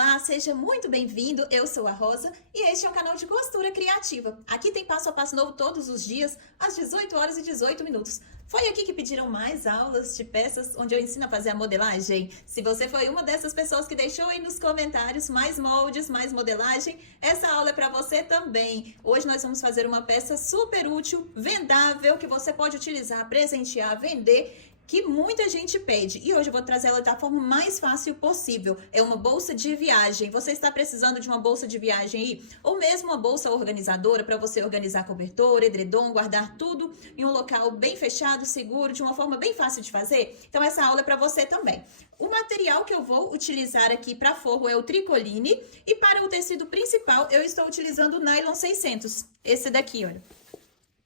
Olá, seja muito bem-vindo, eu sou a Rosa e este é um canal de costura criativa. Aqui tem passo a passo novo todos os dias, às 18 horas e 18 minutos. Foi aqui que pediram mais aulas de peças onde eu ensino a fazer a modelagem? Se você foi uma dessas pessoas que deixou aí nos comentários mais moldes, mais modelagem, essa aula é para você também. Hoje nós vamos fazer uma peça super útil, vendável, que você pode utilizar, presentear, vender, que muita gente pede. E hoje eu vou trazer ela da forma mais fácil possível. É uma bolsa de viagem. Você está precisando de uma bolsa de viagem aí? Ou mesmo uma bolsa organizadora para você organizar cobertor, edredom, guardar tudo em um local bem fechado, seguro, de uma forma bem fácil de fazer? Então essa aula é para você também. O material que eu vou utilizar aqui para forro é o tricoline e para o tecido principal eu estou utilizando o nylon 600. Esse daqui, olha.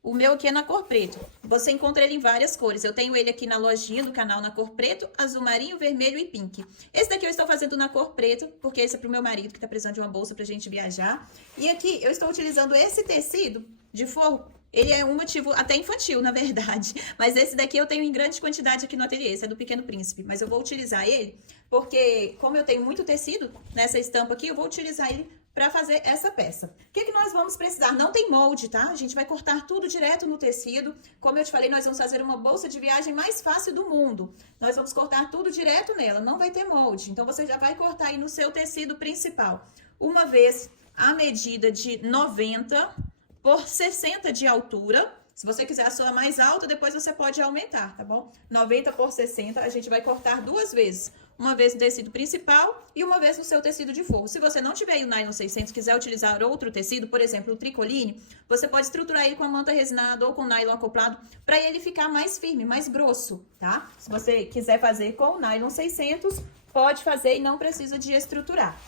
O meu aqui é na cor preto. Você encontra ele em várias cores. Eu tenho ele aqui na lojinha do canal na cor preto, azul marinho, vermelho e pink. Esse daqui eu estou fazendo na cor preto, porque esse é pro meu marido que tá precisando de uma bolsa pra gente viajar. E aqui eu estou utilizando esse tecido de forro. Ele é um motivo até infantil, na verdade. Mas esse daqui eu tenho em grande quantidade aqui no ateliê. Esse é do Pequeno Príncipe. Mas eu vou utilizar ele porque, como eu tenho muito tecido nessa estampa aqui, eu vou utilizar ele para fazer essa peça. O que nós vamos precisar? Não tem molde, tá? A gente vai cortar tudo direto no tecido. Como eu te falei, nós vamos fazer uma bolsa de viagem mais fácil do mundo. Nós vamos cortar tudo direto nela, não vai ter molde. Então, você já vai cortar aí no seu tecido principal. Uma vez a medida de 90 por 60 de altura. Se você quiser a sua mais alta, depois você pode aumentar, tá bom? 90 por 60, a gente vai cortar duas vezes. Uma vez no tecido principal e uma vez no seu tecido de forro. Se você não tiver aí o nylon 600, quiser utilizar outro tecido, por exemplo, o tricoline, você pode estruturar ele com a manta resinada ou com nylon acoplado para ele ficar mais firme, mais grosso, tá? Se você quiser fazer com o nylon 600, pode fazer e não precisa de estruturar.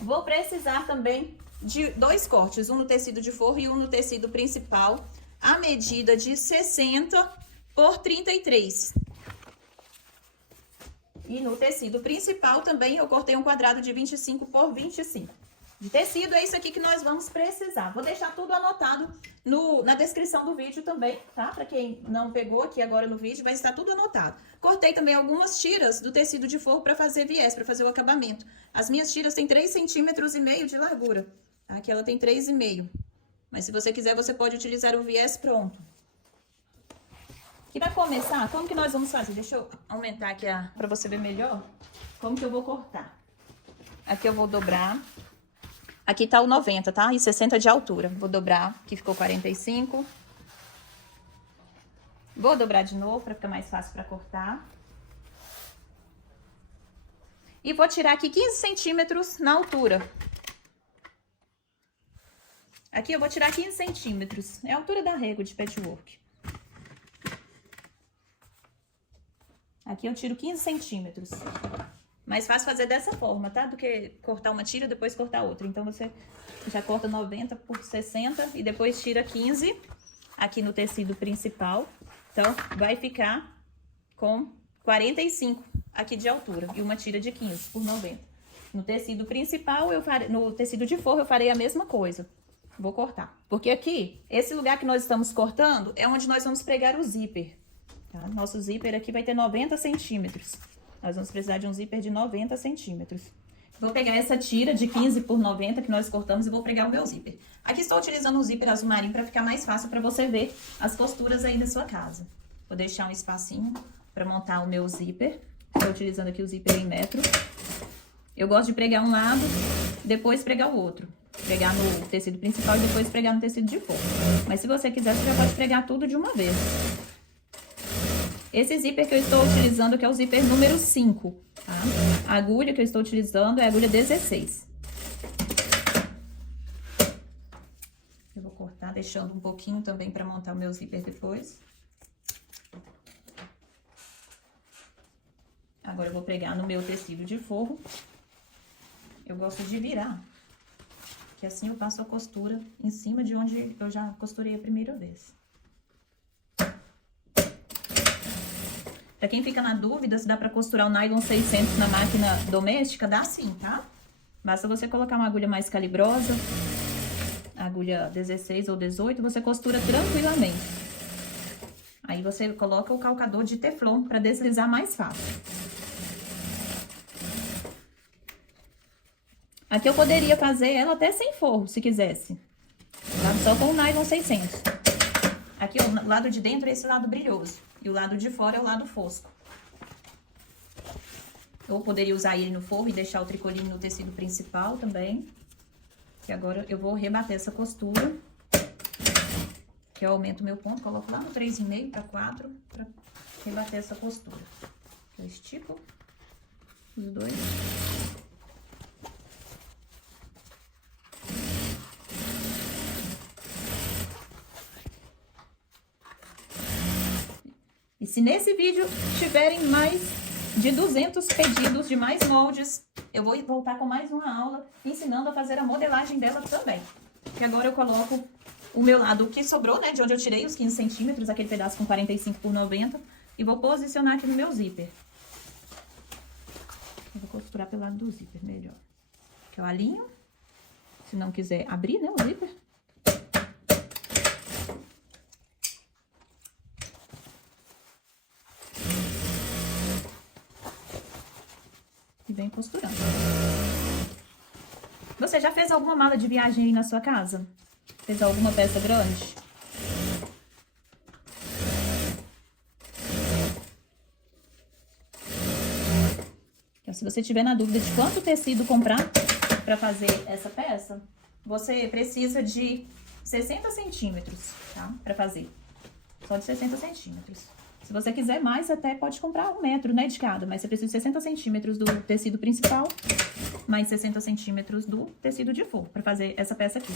Vou precisar também de dois cortes, um no tecido de forro e um no tecido principal, a medida de 60 por 33. E no tecido principal também eu cortei um quadrado de 25 por 25. De tecido é isso aqui que nós vamos precisar. Vou deixar tudo anotado na descrição do vídeo também, tá? Para quem não pegou aqui agora no vídeo, vai estar tudo anotado. Cortei também algumas tiras do tecido de forro para fazer viés, para fazer o acabamento. As minhas tiras têm 3,5 centímetros de largura. Aqui ela tem 3,5. Mas se você quiser, você pode utilizar o viés pronto. E para começar, como que nós vamos fazer? Deixa eu aumentar aqui para você ver melhor como que eu vou cortar. Aqui eu vou dobrar. Aqui tá o 90, tá? E 60 de altura. Vou dobrar, aqui ficou 45. Vou dobrar de novo para ficar mais fácil para cortar. E vou tirar aqui 15 centímetros na altura. Aqui eu vou tirar 15 centímetros. É a altura da régua de patchwork. Aqui eu tiro 15 centímetros. Mais fácil fazer dessa forma, tá? Do que cortar uma tira e depois cortar outra. Então, você já corta 90 por 60 e depois tira 15 aqui no tecido principal. Então, vai ficar com 45 aqui de altura e uma tira de 15 por 90. No tecido principal, no tecido de forro, eu farei a mesma coisa. Vou cortar. Porque aqui, esse lugar que nós estamos cortando é onde nós vamos pregar o zíper. Tá? Nosso zíper aqui vai ter 90 centímetros. Nós vamos precisar de um zíper de 90 centímetros. Vou pegar essa tira de 15 por 90 que nós cortamos e vou pregar o meu zíper. Aqui estou utilizando o zíper azul marinho para ficar mais fácil para você ver as costuras aí da sua casa. Vou deixar um espacinho para montar o meu zíper. Estou utilizando aqui o zíper em metro. Eu gosto de pregar um lado, depois pregar o outro. Pregar no tecido principal e depois pregar no tecido de forro. Mas se você quiser, você já pode pregar tudo de uma vez. Esse zíper que eu estou utilizando, que é o zíper número 5, tá? A agulha que eu estou utilizando é a agulha 16. Eu vou cortar, deixando um pouquinho também para montar o meu zíper depois. Agora eu vou pregar no meu tecido de forro. Eu gosto de virar, que assim eu passo a costura em cima de onde eu já costurei a primeira vez. Pra quem fica na dúvida se dá pra costurar o nylon 600 na máquina doméstica, dá sim, tá? Basta você colocar uma agulha mais calibrosa, agulha 16 ou 18, você costura tranquilamente. Aí você coloca o calcador de teflon pra deslizar mais fácil. Aqui eu poderia fazer ela até sem forro, se quisesse. Tá? Só com o nylon 600. Aqui o lado de dentro é esse lado brilhoso. E o lado de fora é o lado fosco. Ou poderia usar ele no forro e deixar o tricoline no tecido principal também. Que agora eu vou rebater essa costura. Que eu aumento o meu ponto, coloco lá no 3,5 para 4, para rebater essa costura. Eu estico os dois. E se nesse vídeo tiverem mais de 200 pedidos de mais moldes, eu vou voltar com mais uma aula ensinando a fazer a modelagem dela também. E agora eu coloco o meu lado que sobrou, né, de onde eu tirei os 15 centímetros, aquele pedaço com 45 por 90, e vou posicionar aqui no meu zíper. Eu vou costurar pelo lado do zíper, melhor. Que eu alinho, se não quiser abrir, né, o zíper. E vem costurando. Você já fez alguma mala de viagem aí na sua casa? Fez alguma peça grande? Então, se você tiver na dúvida de quanto tecido comprar para fazer essa peça, você precisa de 60 centímetros, tá? Para fazer. Só de 60 centímetros. Se você quiser mais, até pode comprar 1 metro, né, de cada. Mas você precisa de 60 centímetros do tecido principal, mais 60 centímetros do tecido de forro, para fazer essa peça aqui.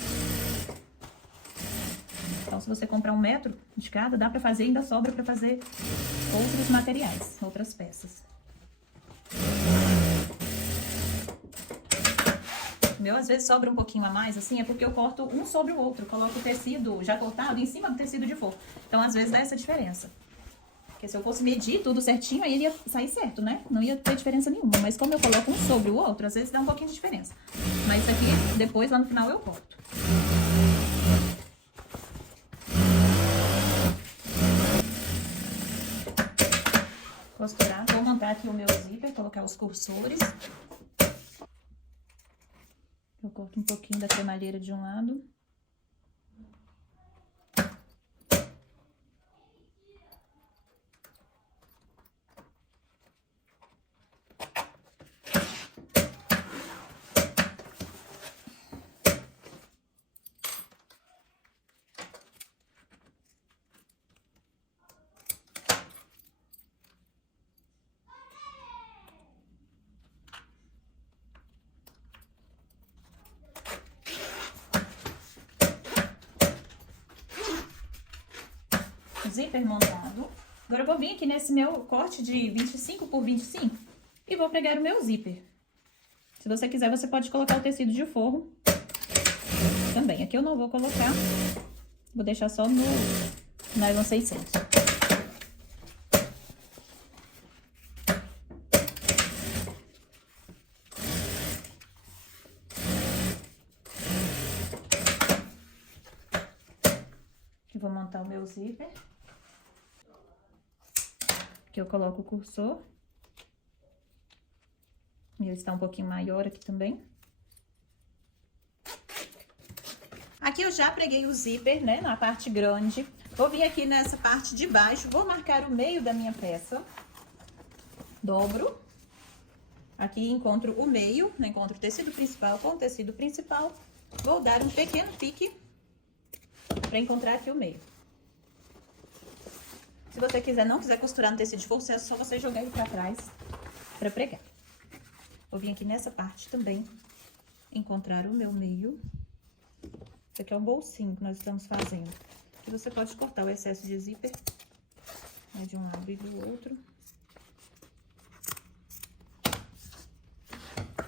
Então, se você comprar 1 metro de cada, dá pra fazer, ainda sobra pra fazer outros materiais, outras peças. O meu, às vezes, sobra um pouquinho a mais, assim, é porque eu corto um sobre o outro. Coloco o tecido já cortado em cima do tecido de forro. Então, às vezes, dá essa diferença. Porque se eu fosse medir tudo certinho, aí ele ia sair certo, né? Não ia ter diferença nenhuma. Mas como eu coloco um sobre o outro, às vezes dá um pouquinho de diferença. Mas isso aqui, depois, lá no final, eu corto. Costurar, vou montar aqui o meu zíper, colocar os cursores. Eu corto um pouquinho da cremalheira de um lado. Zíper montado. Agora eu vou vir aqui nesse meu corte de 25 por 25 e vou pregar o meu zíper. Se você quiser, você pode colocar o tecido de forro também. Aqui eu não vou colocar, vou deixar só no nylon 600. Aqui vou montar o meu zíper. Aqui eu coloco o cursor. Ele está um pouquinho maior aqui também. Aqui eu já preguei o zíper, né, na parte grande. Vou vir aqui nessa parte de baixo, vou marcar o meio da minha peça. Dobro. Aqui encontro o meio, né, encontro o tecido principal com o tecido principal. Vou dar um pequeno pique para encontrar aqui o meio. Se você não quiser costurar no tecido de forro, é só você jogar ele pra trás pra pregar. Vou vir aqui nessa parte também, encontrar o meu meio. Esse aqui é um bolsinho que nós estamos fazendo. Aqui você pode cortar o excesso de zíper, né, de um lado e do outro.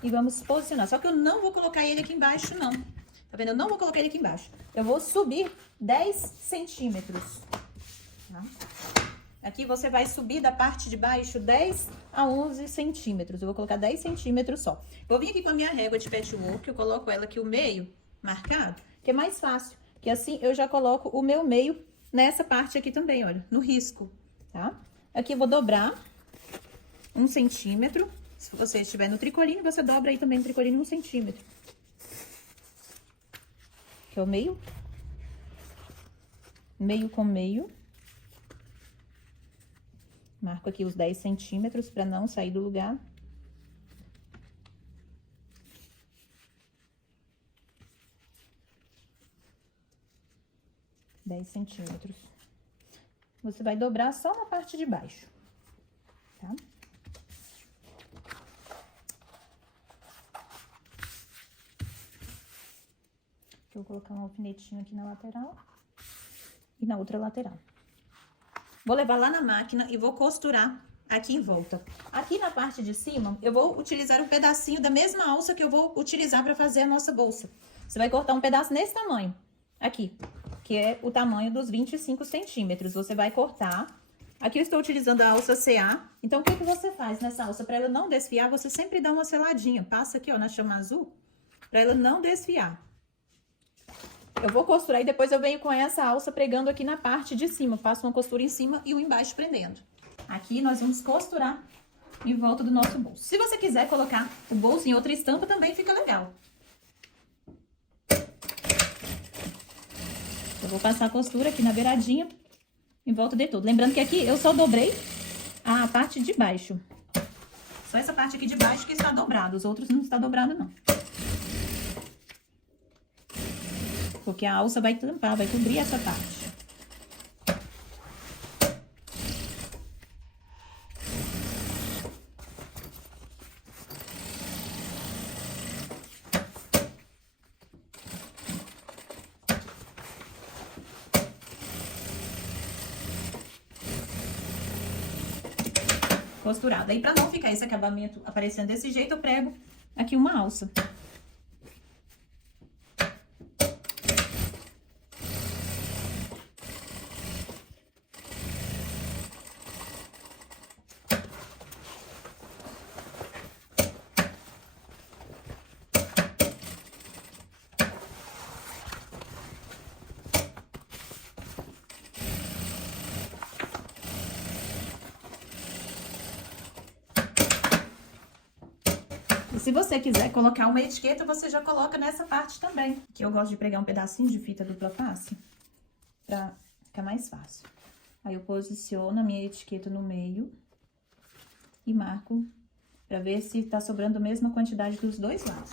E vamos posicionar. Só que eu não vou colocar ele aqui embaixo, não. Tá vendo? Eu não vou colocar ele aqui embaixo. Eu vou subir 10 centímetros. Tá? Aqui você vai subir da parte de baixo 10 a 11 centímetros. Eu vou colocar 10 centímetros só. Vou vir aqui com a minha régua de patchwork, eu coloco ela aqui o meio marcado, que é mais fácil. Que assim eu já coloco o meu meio nessa parte aqui também, olha, no risco, tá? Aqui eu vou dobrar 1 centímetro Se você estiver no tricoline, você dobra aí também no tricoline 1 centímetro. Que é o meio. Meio com meio. Marco aqui os 10 centímetros para não sair do lugar. centímetros. Você vai dobrar só na parte de baixo, tá? Eu vou colocar um alfinetinho aqui na lateral e na outra lateral. Vou levar lá na máquina e vou costurar aqui em volta. Aqui na parte de cima, eu vou utilizar um pedacinho da mesma alça que eu vou utilizar para fazer a nossa bolsa. Você vai cortar um pedaço nesse tamanho, aqui, que é o tamanho dos 25 centímetros. Você vai cortar. Aqui eu estou utilizando a alça CA. Então, o que você faz nessa alça? Para ela não desfiar, você sempre dá uma seladinha. Passa aqui, ó, na chama azul, para ela não desfiar. Eu vou costurar e depois eu venho com essa alça pregando aqui na parte de cima. Passo uma costura em cima e uma embaixo prendendo. Aqui nós vamos costurar em volta do nosso bolso. Se você quiser colocar o bolso em outra estampa, também fica legal. Eu vou passar a costura aqui na beiradinha, em volta de tudo. Lembrando que aqui eu só dobrei a parte de baixo. Só essa parte aqui de baixo que está dobrada. Os outros não está dobrado, não. Porque a alça vai tampar, vai cobrir essa parte. Costurada. E para não ficar esse acabamento aparecendo desse jeito, eu prego aqui uma alça. E se você quiser colocar uma etiqueta, você já coloca nessa parte também. Que eu gosto de pregar um pedacinho de fita dupla face, pra ficar mais fácil. Aí eu posiciono a minha etiqueta no meio e marco pra ver se tá sobrando a mesma quantidade dos dois lados.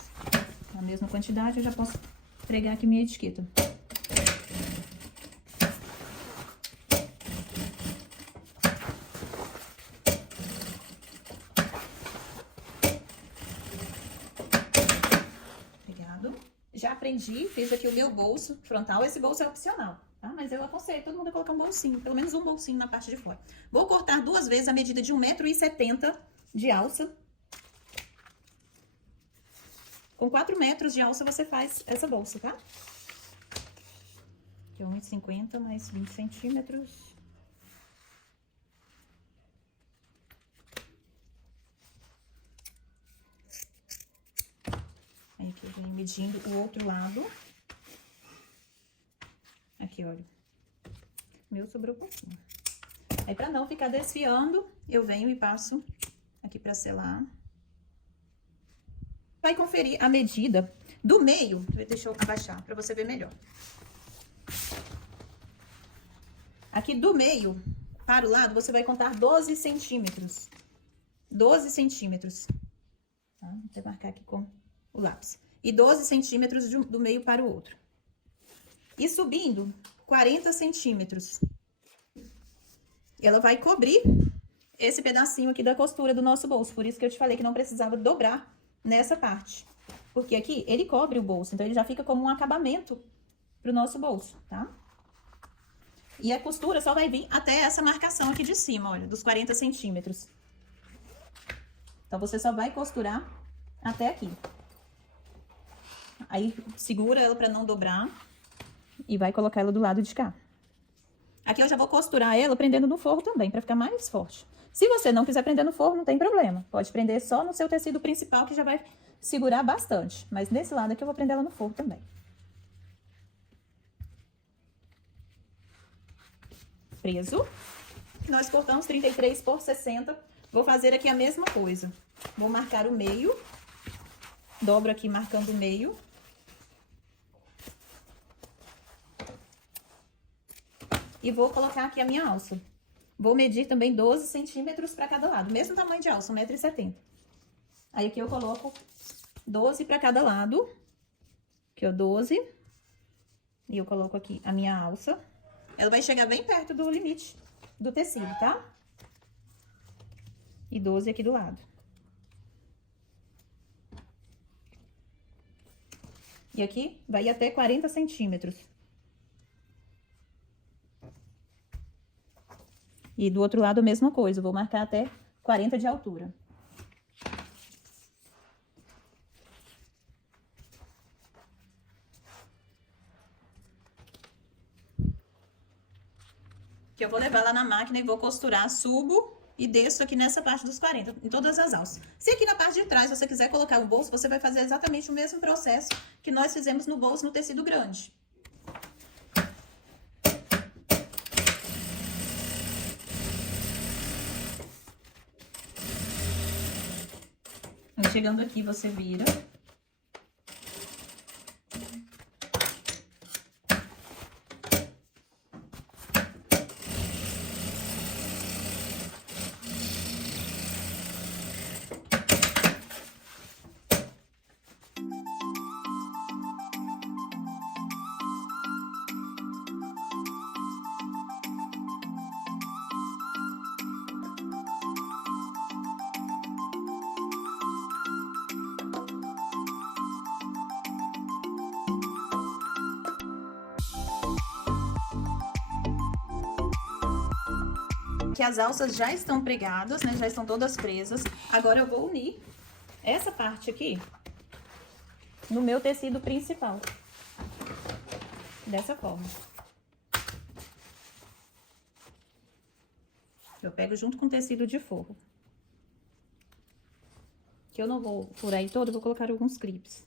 A mesma quantidade, eu já posso pregar aqui minha etiqueta. Já aprendi, fiz aqui o meu bolso frontal. Esse bolso é opcional, tá? Mas eu aconselho todo mundo a colocar um bolsinho, pelo menos um bolsinho na parte de fora. Vou cortar 2 vezes a medida de 1,70 m de alça. Com 4 metros de alça você faz essa bolsa, tá? Aqui é 1,50 m mais 20 centímetros. Aí aqui eu venho medindo o outro lado. Aqui, olha. O meu sobrou um pouquinho. Aí, pra não ficar desfiando, eu venho e passo aqui pra selar. Vai conferir a medida do meio. Deixa eu abaixar pra você ver melhor. Aqui do meio para o lado, você vai contar 12 centímetros. 12 centímetros. Tá? Vou até marcar aqui com o lápis. E 12 centímetros do meio para o outro. E subindo 40 centímetros. Ela vai cobrir esse pedacinho aqui da costura do nosso bolso. Por isso que eu te falei que não precisava dobrar nessa parte. Porque aqui ele cobre o bolso, então ele já fica como um acabamento pro nosso bolso, tá? E a costura só vai vir até essa marcação aqui de cima, olha, dos 40 centímetros. Então, você só vai costurar até aqui. Aí, segura ela pra não dobrar e vai colocar ela do lado de cá. Aqui eu já vou costurar ela prendendo no forro também, pra ficar mais forte. Se você não quiser prender no forro, não tem problema. Pode prender só no seu tecido principal, que já vai segurar bastante. Mas nesse lado aqui eu vou prender ela no forro também. Preso. Nós cortamos 33 por 60 Vou fazer aqui a mesma coisa. Vou marcar o meio. Dobro aqui marcando o meio. E vou colocar aqui a minha alça. Vou medir também 12 centímetros para cada lado. Mesmo tamanho de alça, 1,70 m. Aí aqui eu coloco 12 para cada lado. Aqui, ó, 12. E eu coloco aqui a minha alça. Ela vai chegar bem perto do limite do tecido, tá? E 12 aqui do lado. E aqui vai até 40 centímetros. E do outro lado a mesma coisa, vou marcar até 40 de altura. Que eu vou levar lá na máquina e vou costurar, subo e desço aqui nessa parte dos 40, em todas as alças. Se aqui na parte de trás você quiser colocar o bolso, você vai fazer exatamente o mesmo processo que nós fizemos no bolso no tecido grande. Chegando aqui, você vira. Que as alças já estão pregadas, né? Já estão todas presas. Agora eu vou unir essa parte aqui no meu tecido principal. Dessa forma. Eu pego junto com o tecido de forro. Que eu não vou furar aí todo, eu vou colocar alguns clipes.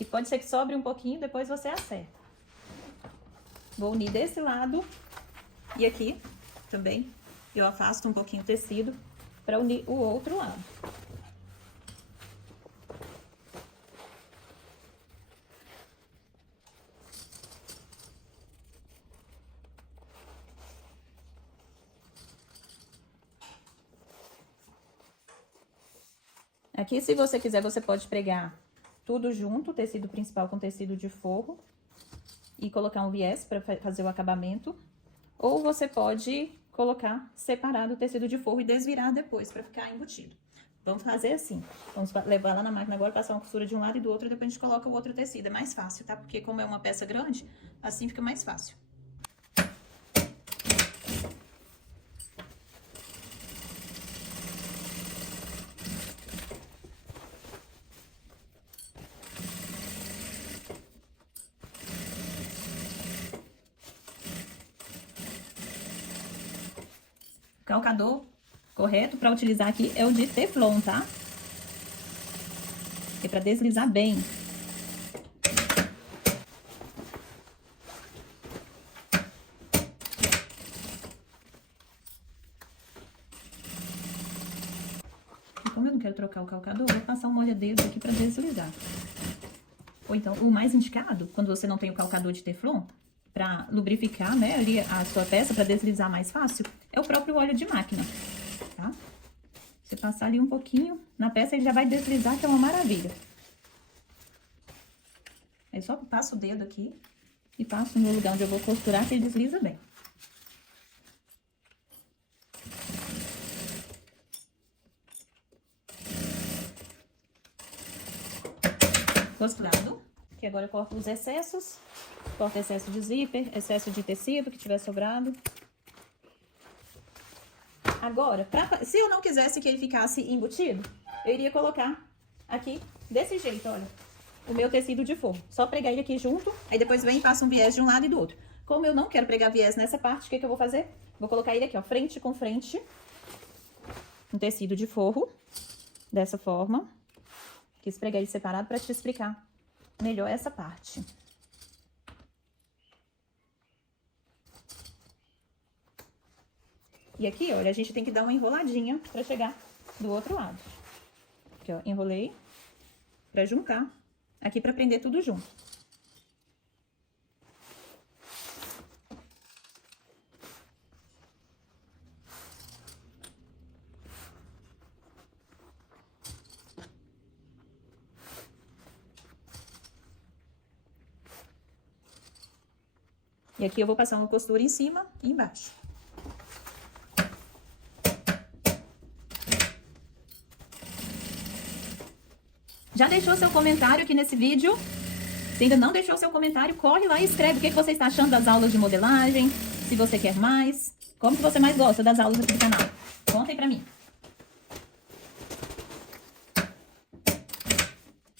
E pode ser que sobre um pouquinho, depois você acerta. Vou unir desse lado e aqui também. Eu afasto um pouquinho o tecido para unir o outro lado. Aqui, se você quiser, você pode pregar tudo junto, tecido principal com tecido de forro, e colocar um viés para fazer o acabamento. Ou você pode colocar separado o tecido de forro e desvirar depois para ficar embutido. Vamos fazer assim. Vamos levar lá na máquina agora, passar uma costura de um lado e do outro, e depois a gente coloca o outro tecido. É mais fácil, tá? Porque como é uma peça grande, assim fica mais fácil. O calcador correto para utilizar aqui é o de Teflon, tá? É para deslizar bem. E como eu não quero trocar o calcador, eu vou passar um molha-dedos aqui para deslizar. Ou então, o mais indicado, quando você não tem o calcador de Teflon, para lubrificar, né, ali a sua peça, para deslizar mais fácil, é o próprio óleo de máquina, tá? Você passar ali um pouquinho na peça, ele já vai deslizar, que é uma maravilha. Aí só passo o dedo aqui e passo no lugar onde eu vou costurar, que ele desliza bem. Costurado. Aqui agora eu corto os excessos. Corto excesso de zíper, excesso de tecido que tiver sobrado. Agora, se eu não quisesse que ele ficasse embutido, eu iria colocar aqui desse jeito, olha, o meu tecido de forro. Só pregar ele aqui junto, aí depois vem e passa um viés de um lado e do outro. Como eu não quero pregar viés nessa parte, o que que eu vou fazer? Vou colocar ele aqui, ó, frente com frente, um tecido de forro, dessa forma. Quis pregar ele separado para te explicar melhor essa parte. E aqui, olha, a gente tem que dar uma enroladinha para chegar do outro lado. Aqui, ó, enrolei para juntar. Aqui para prender tudo junto. E aqui eu vou passar uma costura em cima e embaixo. Já deixou seu comentário aqui nesse vídeo? Se ainda não deixou seu comentário, corre lá e escreve o que você está achando das aulas de modelagem, se você quer mais, como que você mais gosta das aulas aqui do canal. Conta aí pra mim.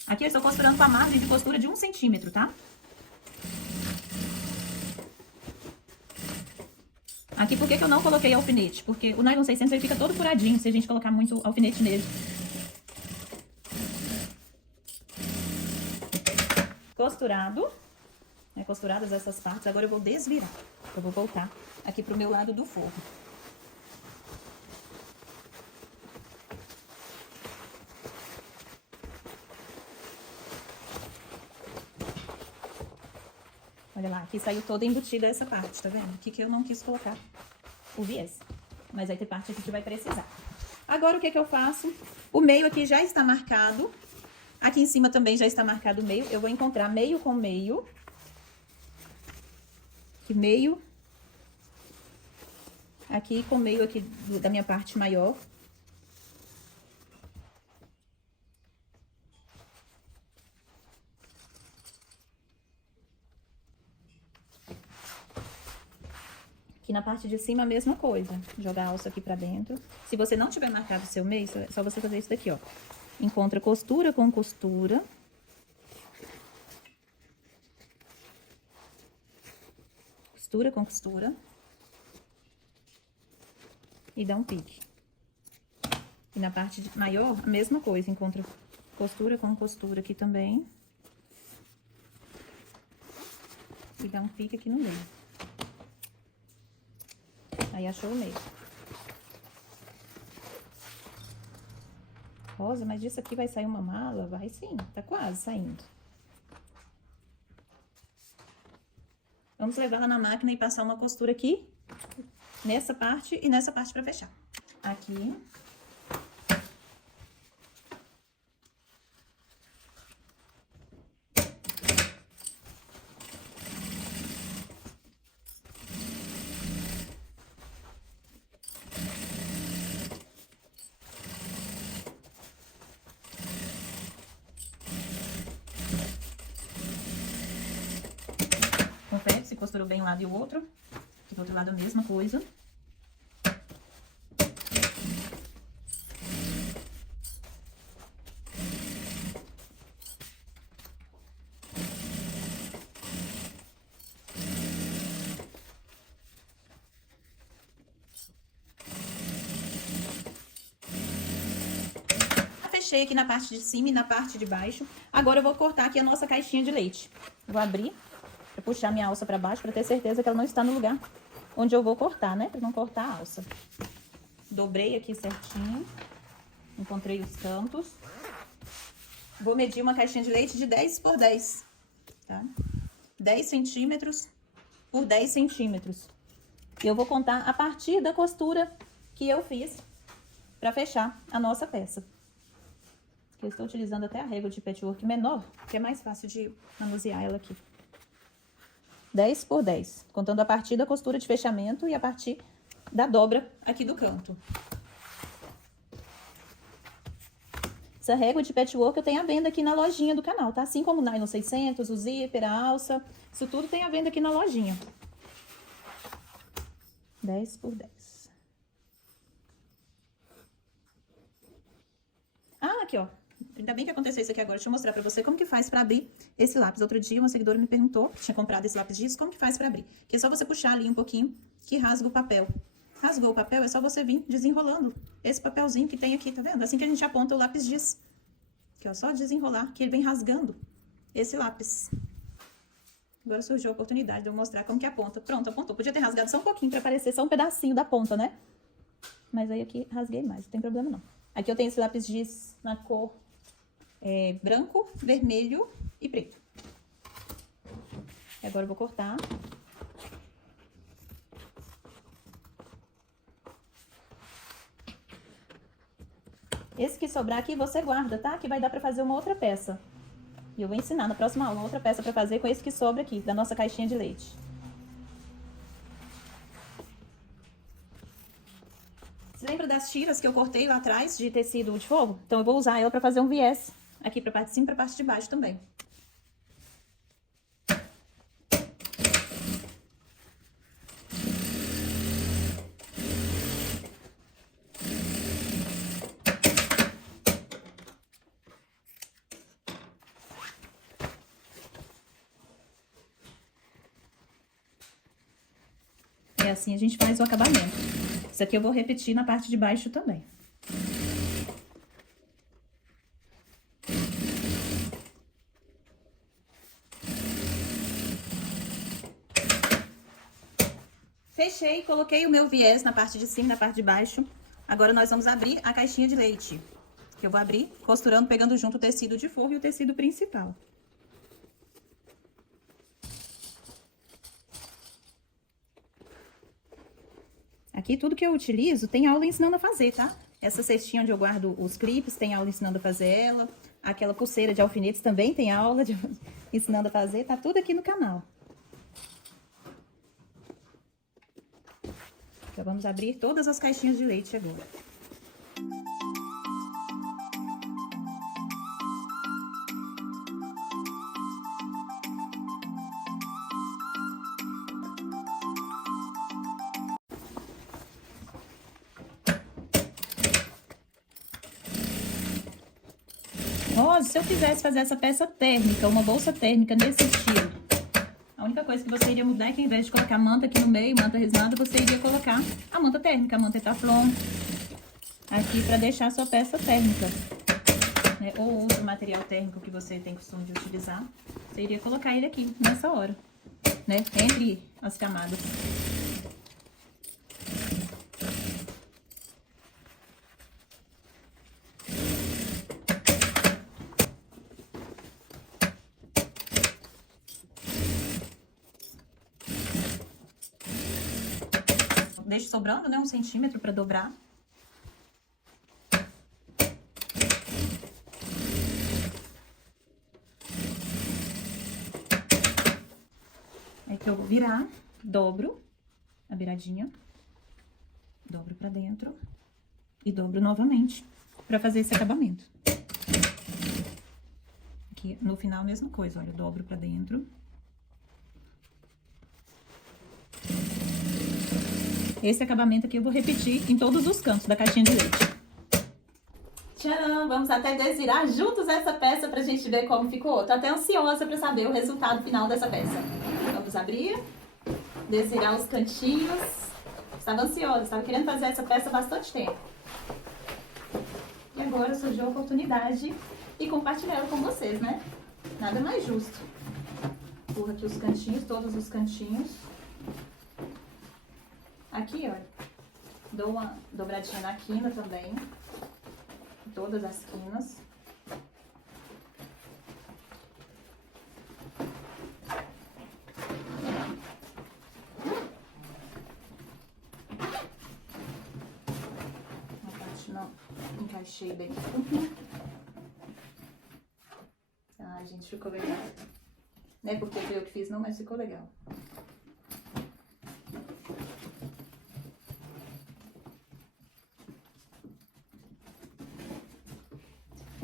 Aqui eu estou costurando com a margem de costura de 1 centímetro, tá? Aqui, por que eu não coloquei alfinete? Porque o nylon 600 ele fica todo furadinho se a gente colocar muito alfinete nele. Costurado, né, costuradas essas partes, agora eu vou desvirar. Eu vou voltar aqui pro meu lado do forro. Olha lá, aqui saiu toda embutida essa parte, tá vendo? Aqui que eu não quis colocar o viés, mas vai ter parte aqui que vai precisar. Agora, o que eu faço? O meio aqui já está marcado. Aqui em cima também já está marcado o meio. Eu vou encontrar meio com meio. Aqui meio. Aqui com meio aqui da minha parte maior. Aqui na parte de cima a mesma coisa. Jogar a alça aqui pra dentro. Se você não tiver marcado o seu meio, é só você fazer isso daqui, ó. Encontra costura com costura. Costura com costura. E dá um pique. E na parte maior, a mesma coisa. Encontra costura com costura aqui também. E dá um pique aqui no meio. Aí achou o meio. Rosa, mas disso aqui vai sair uma mala? Vai sim, tá quase saindo. Vamos levar lá na máquina e passar uma costura aqui, nessa parte e nessa parte pra fechar. Aqui. Confere se costurou bem um lado e o outro. Aqui do outro lado a mesma coisa. Fechei aqui na parte de cima e na parte de baixo. Agora eu vou cortar aqui a nossa caixinha de leite. Vou abrir pra puxar minha alça pra baixo, pra ter certeza que ela não está no lugar onde eu vou cortar, né? Pra não cortar a alça. Dobrei aqui certinho. Encontrei os cantos. Vou medir uma caixinha de leite de 10 por 10, tá? 10 centímetros por 10 centímetros. E eu vou contar a partir da costura que eu fiz pra fechar a nossa peça. Eu estou utilizando até a régua de patchwork menor, que é mais fácil de manusear ela aqui. 10 por 10, contando a partir da costura de fechamento e a partir da dobra aqui do canto. Essa régua de patchwork eu tenho à venda aqui na lojinha do canal, tá? Assim como o nylon 600, o zíper, a alça, isso tudo tem à venda aqui na lojinha. 10 por 10. Ah, aqui, ó. Ainda bem que aconteceu isso aqui agora. Deixa eu mostrar pra você como que faz pra abrir esse lápis. Outro dia, uma seguidora me perguntou, tinha comprado esse lápis disso, como que faz pra abrir? Que é só você puxar ali um pouquinho, que rasga o papel. Rasgou o papel, é só você vir desenrolando esse papelzinho que tem aqui, tá vendo? Assim que a gente aponta o lápis giz. Aqui, ó, só desenrolar, que ele vem rasgando esse lápis. Agora surgiu a oportunidade de eu mostrar como que aponta. Pronto, apontou. Podia ter rasgado só um pouquinho pra aparecer só um pedacinho da ponta, né? Mas aí aqui rasguei mais, não tem problema não. Aqui eu tenho esse lápis giz na cor branco, vermelho e preto. E agora eu vou cortar. Esse que sobrar aqui você guarda, tá? Que vai dar pra fazer uma outra peça. E eu vou ensinar na próxima aula uma outra peça pra fazer com esse que sobra aqui, da nossa caixinha de leite. Você lembra das tiras que eu cortei lá atrás de tecido de forro? Então eu vou usar ela pra fazer um viés aqui pra parte de cima e pra parte de baixo também. E assim a gente faz o acabamento. Isso aqui eu vou repetir na parte de baixo também. Fechei, coloquei o meu viés na parte de cima e na parte de baixo. Agora nós vamos abrir a caixinha de leite. Que eu vou abrir costurando, pegando junto o tecido de forro e o tecido principal. Aqui tudo que eu utilizo tem aula ensinando a fazer, tá? Essa cestinha onde eu guardo os clipes tem aula ensinando a fazer ela. Aquela pulseira de alfinetes também tem aula ensinando a fazer. Tá tudo aqui no canal. Então vamos abrir todas as caixinhas de leite agora. Rosa, se eu quisesse fazer essa peça térmica, uma bolsa térmica nesse estilo, a única coisa que você iria mudar é que ao invés de colocar manta aqui no meio, manta resmada, você iria colocar a manta térmica, a manta Etaflon, aqui pra deixar a sua peça térmica, né? Ou outro material térmico que você tem costume de utilizar, você iria colocar ele aqui nessa hora, né? Entre as camadas. Deixo sobrando, né, 1 centímetro para dobrar. Aí que eu vou virar, dobro a beiradinha, dobro pra dentro e dobro novamente pra fazer esse acabamento. Aqui no final a mesma coisa, olha, eu dobro pra dentro. Esse acabamento aqui eu vou repetir em todos os cantos da caixinha de leite. Tcharam! Vamos até desvirar juntos essa peça pra gente ver como ficou. Tô até ansiosa pra saber o resultado final dessa peça. Vamos abrir, desvirar os cantinhos. Estava ansiosa, estava querendo fazer essa peça há bastante tempo. E agora surgiu a oportunidade de compartilhar ela com vocês, né? Nada mais justo. Empurra aqui os cantinhos, todos os cantinhos. Aqui, olha, dou uma dobradinha na quina também, todas as quinas. A parte não encaixei bem. Ai, gente, ficou legal. Não é porque foi eu que fiz não, mas ficou legal.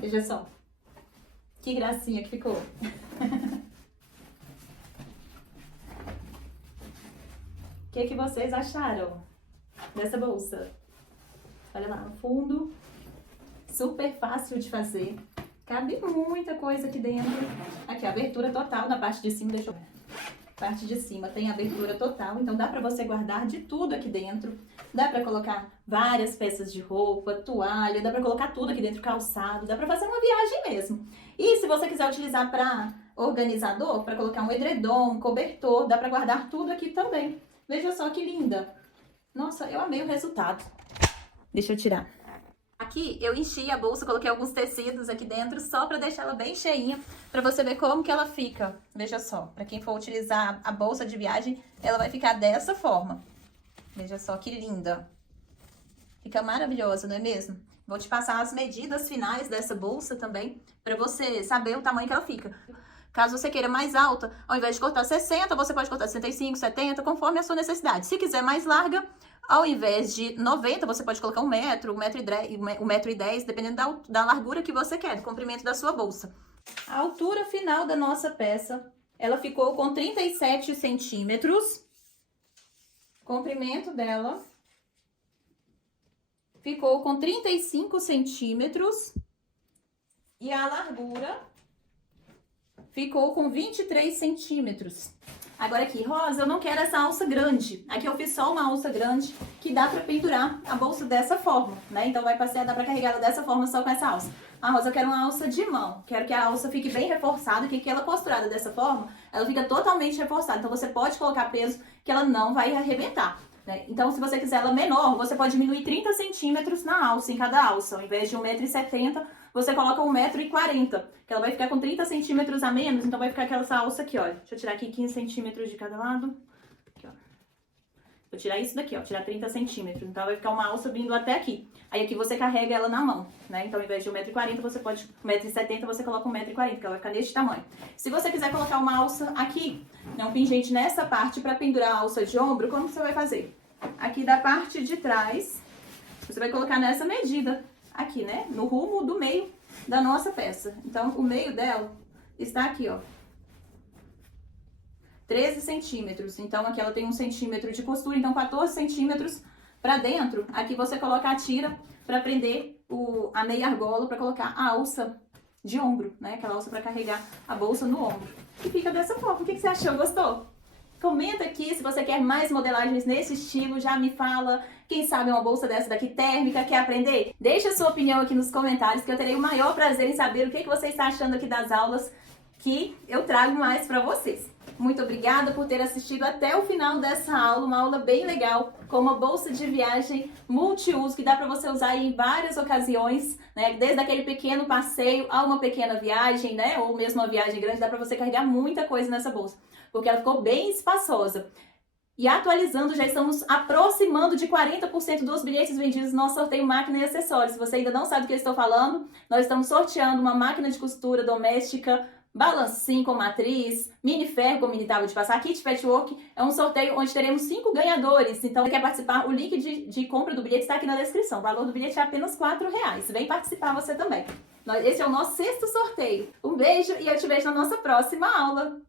Veja só, que gracinha que ficou. O que vocês acharam dessa bolsa? Olha lá, no fundo, super fácil de fazer. Cabe muita coisa aqui dentro. Aqui, a abertura total na parte de cima, deixa eu ver. Parte de cima tem abertura total, então dá pra você guardar de tudo aqui dentro. Dá pra colocar várias peças de roupa, toalha, dá pra colocar tudo aqui dentro, calçado, dá pra fazer uma viagem mesmo. E se você quiser utilizar pra organizador, pra colocar um edredom, um cobertor, dá pra guardar tudo aqui também. Veja só que linda. Nossa, eu amei o resultado. Deixa eu tirar. Aqui eu enchi a bolsa, coloquei alguns tecidos aqui dentro só pra deixar ela bem cheinha, pra você ver como que ela fica. Veja só, pra quem for utilizar a bolsa de viagem, ela vai ficar dessa forma. Veja só que linda. Fica maravilhosa, não é mesmo? Vou te passar as medidas finais dessa bolsa também, pra você saber o tamanho que ela fica. Caso você queira mais alta, ao invés de cortar 60, você pode cortar 65, 70, conforme a sua necessidade. Se quiser mais larga, ao invés de 90, você pode colocar 1 metro, 1,10 m, dependendo da largura que você quer, do comprimento da sua bolsa. A altura final da nossa peça, ela ficou com 37 centímetros. Comprimento dela ficou com 35 centímetros. E a largura ficou com 23 centímetros. Agora aqui, Rosa, eu não quero essa alça grande. Aqui eu fiz só uma alça grande que dá pra pendurar a bolsa dessa forma, né? Então vai passear, dá pra carregar ela dessa forma só com essa alça. Ah, Rosa, eu quero uma alça de mão. Quero que a alça fique bem reforçada, que ela costurada dessa forma, ela fica totalmente reforçada. Então você pode colocar peso que ela não vai arrebentar, né? Então se você quiser ela menor, você pode diminuir 30 centímetros na alça, em cada alça. Ao invés de 1,70 m, você coloca 1,40 m, que ela vai ficar com 30 centímetros a menos, então vai ficar aquela alça aqui, olha. Deixa eu tirar aqui 15 centímetros de cada lado. Aqui, ó. Vou tirar isso daqui, ó, tirar 30 centímetros. Então vai ficar uma alça vindo até aqui. Aí aqui você carrega ela na mão, né? Então ao invés de 1,40 m, você pode, 1,70 m, você coloca 1,40 m, que ela vai ficar desse tamanho. Se você quiser colocar uma alça aqui, né, um pingente nessa parte pra pendurar a alça de ombro, como você vai fazer? Aqui da parte de trás, você vai colocar nessa medida aqui, né? No rumo do meio da nossa peça. Então, o meio dela está aqui, ó. 13 centímetros. Então, aqui ela tem 1 centímetro de costura, então 14 centímetros pra dentro. Aqui você coloca a tira pra prender a meia argola, pra colocar a alça de ombro, né? Aquela alça pra carregar a bolsa no ombro. E fica dessa forma. O que você achou? Gostou? Comenta aqui se você quer mais modelagens nesse estilo, já me fala. Quem sabe uma bolsa dessa daqui térmica, quer aprender? Deixa a sua opinião aqui nos comentários, que eu terei o maior prazer em saber o que você está achando aqui das aulas que eu trago mais para vocês. Muito obrigada por ter assistido até o final dessa aula, uma aula bem legal, com uma bolsa de viagem multiuso, que dá para você usar em várias ocasiões, né? Desde aquele pequeno passeio a uma pequena viagem, né? Ou mesmo uma viagem grande, dá para você carregar muita coisa nessa bolsa, porque ela ficou bem espaçosa. E atualizando, já estamos aproximando de 40% dos bilhetes vendidos no nosso sorteio máquina e acessórios. Se você ainda não sabe do que eu estou falando, nós estamos sorteando uma máquina de costura doméstica, balancim com matriz, mini ferro com mini tábua de passar, kit patchwork. É um sorteio onde teremos 5 ganhadores. Então, se quer participar, o link de compra do bilhete está aqui na descrição. O valor do bilhete é apenas R$4. Vem participar você também. Esse é o nosso 6º sorteio. Um beijo e eu te vejo na nossa próxima aula.